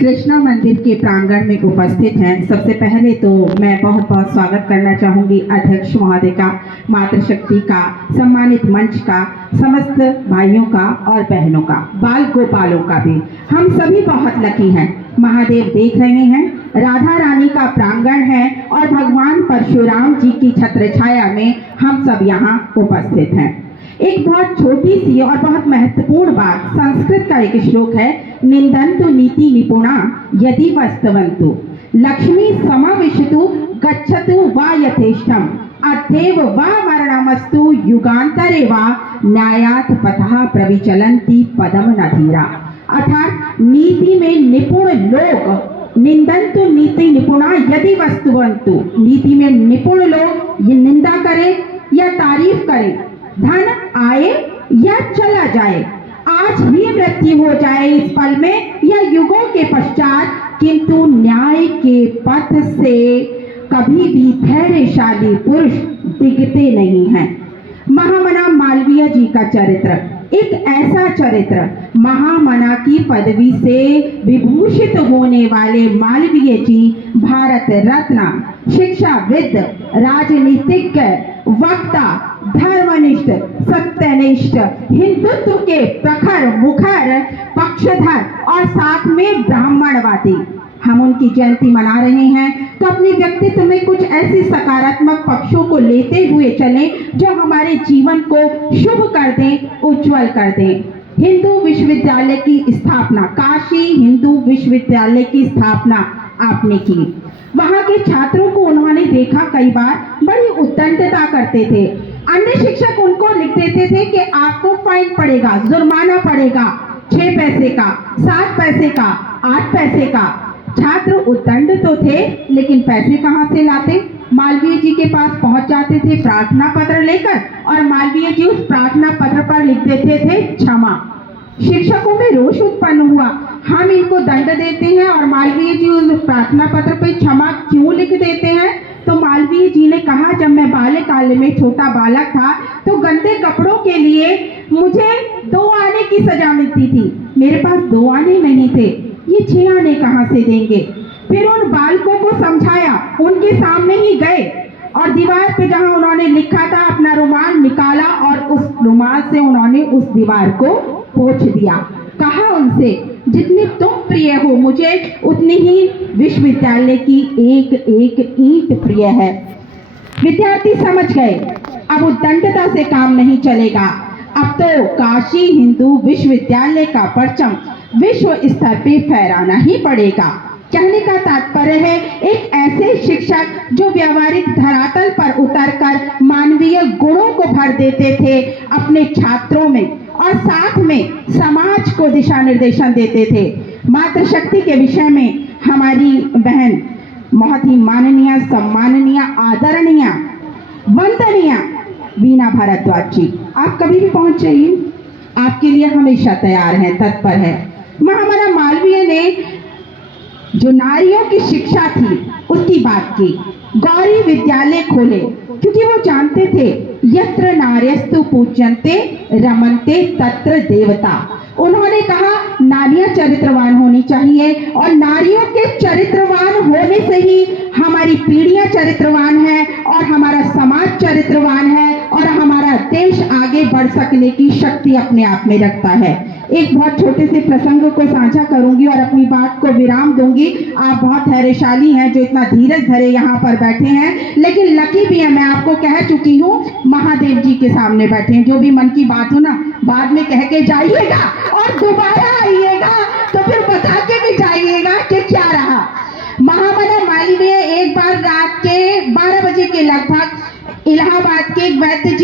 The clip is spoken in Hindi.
कृष्णा मंदिर के प्रांगण में उपस्थित हैं। सबसे पहले तो मैं बहुत बहुत स्वागत करना चाहूँगी अध्यक्ष महोदय का, मातृशक्ति का, सम्मानित मंच का, समस्त भाइयों का और बहनों का, बाल गोपालों का भी। हम सभी बहुत लकी हैं। महादेव देख रहे हैं, राधा रानी का प्रांगण है और भगवान परशुराम जी की छत्र छाया में हम सब यहाँ उपस्थित हैं। एक बहुत छोटी सी और बहुत महत्वपूर्ण बात, संस्कृत का एक श्लोक है, निंदन्तु नीति निपुणा यदि वस्तवन्तु लक्ष्मी समाविशतु गच्छतु वा यथेष्टम अथैव वा वर्णमस्तु युगांतरे वा न्यायात् पथः प्रविचलन्ति पदम नधीरा। अर्थात नीति में निपुण लोग, निंदन्तु नीति निपुणा यदि वस्तुवन्तु, नीति में निपुण लोग ये निंदा करें या तारीफ करें, धन आए या चला जाए, आज ही मृत्यु हो जाए इस पल में या युगों के पश्चात, किंतु न्याय के पथ से कभी भी धैर्यशाली पुरुष दिखते नहीं हैं। महामना मालवीय जी का चरित्र एक ऐसा चरित्र, महामना की पदवी से विभूषित होने वाले मालवीय जी भारत रत्न, शिक्षाविद, राजनीतिज्ञ, वक्ता, धर्मनिष्ठ, सत्यनिष्ठ, हिंदुत्व के प्रखर मुखर पक्षधर और साथ में ब्राह्मणवादी। हम उनकी जयंती मना रहे हैं तो अपने व्यक्तित्व में कुछ ऐसे सकारात्मक पक्षों को लेते हुए चलें जो हमारे जीवन को शुभ कर दें, उज्जवल कर दें। हिंदू विश्वविद्यालय की स्थापना, काशी हिंदू विश्वविद्यालय की स्थापना आपने की। वहाँ के छात्रों को उन्होंने देखा, कई बार बड़ी उद्दंडता करते थे। अन्य शिक्षक उनको लिख देते थे कि आपको फाइन पड़ेगा, जुर्माना पड़ेगा, 6 पैसे का, 7 पैसे का, 8 पैसे का। छात्र उद्दंड तो थे, लेकिन पैसे कहाँ से लाते? मालवीय जी के पास पहुंच जाते थे प्रार्थना पत्र लेकर, और मालवीय जी उस प्रार्थना पत्र पर लिख देते थे क्षमा। शिक्षकों में रोष उत्पन्न हुआ, हम इनको दंड देते हैं और मालवीय जी उस प्रार्थना पत्र पे क्षमा क्यों लिख देते हैं? तो मालवीय जी ने कहा, जब मैं बाल्यकाल में छोटा बालक था तो गंदे कपड़ों के लिए मुझे 2 आने की सजा मिलती थी। मेरे पास 2 आने नहीं थे, ये 6 आने कहाँ से देंगे? फिर उन बालकों को समझाया, उनके सामने ही गए और दीवार पे जहां उन्होंने लिखा था अपना रुमाल निकाला और उस रुमाल से उन्होंने उस दीवार को पोंछ दिया। कहा उनसे, जितनी तुम प्रिय हो मुझे, उतनी ही विश्वविद्यालय की एक एक ईंट प्रिय है। विद्यार्थी समझ गए, अब उद्दंडता से काम नहीं चलेगा। अब तो काशी हिंदू विश्वविद्यालय का परचम विश्व स्तर पे फहराना ही पड़ेगा। कहने का तात्पर्य है, एक ऐसे शिक्षक जो व्यावहारिक धरातल पर उतरकर मानवीय गुणों को भर देते थे अपने छात्रों में, और साथ में समाज को दिशा निर्देशन देते थे। मातृशक्ति के विषय में हमारी बहन बहुत ही माननीय, सम्माननीय, आदरणीय, वंदनीय वीणा भारद्वाज जी, आप कभी भी पहुंच जाइए, आपके लिए हमेशा तैयार हैं, तत्पर है। महामना मालवीय ने जो नारियों की शिक्षा थी उसकी बात की। गौरी विद्यालय खोले क्योंकि वो जानते थे, यत्र नार्यस्तु पूज्यन्ते रमन्ते तत्र देवता। उन्होंने कहा नारियां चरित्रवान होनी चाहिए, और नारियों के चरित्रवान होने से ही हमारी पीढ़ियां चरित्रवान है और हमारा समाज चरित्रवान है और हमारा देश आगे बढ़ सकने की शक्ति अपने आप में रखता है। एक बहुत छोटे से प्रसंग को साझा करूंगी और अपनी बात को विराम दूंगी। आप बहुत धैर्यशाली हैं जो इतना धीरज धरे यहाँ पर बैठे हैं, लेकिन लकी भी है, मैं आपको कह चुकी हूँ, महादेव जी के सामने बैठे हैं। जो भी मन की बात हो ना, बाद में कह के जाइएगा और दोबारा आइएगा तो फिर बता के भी जाइएगा कि क्या रहा। महामना मालवीय एक बार रात के 12 बजे के लगभग इलाहाबाद के एक वैद्य जी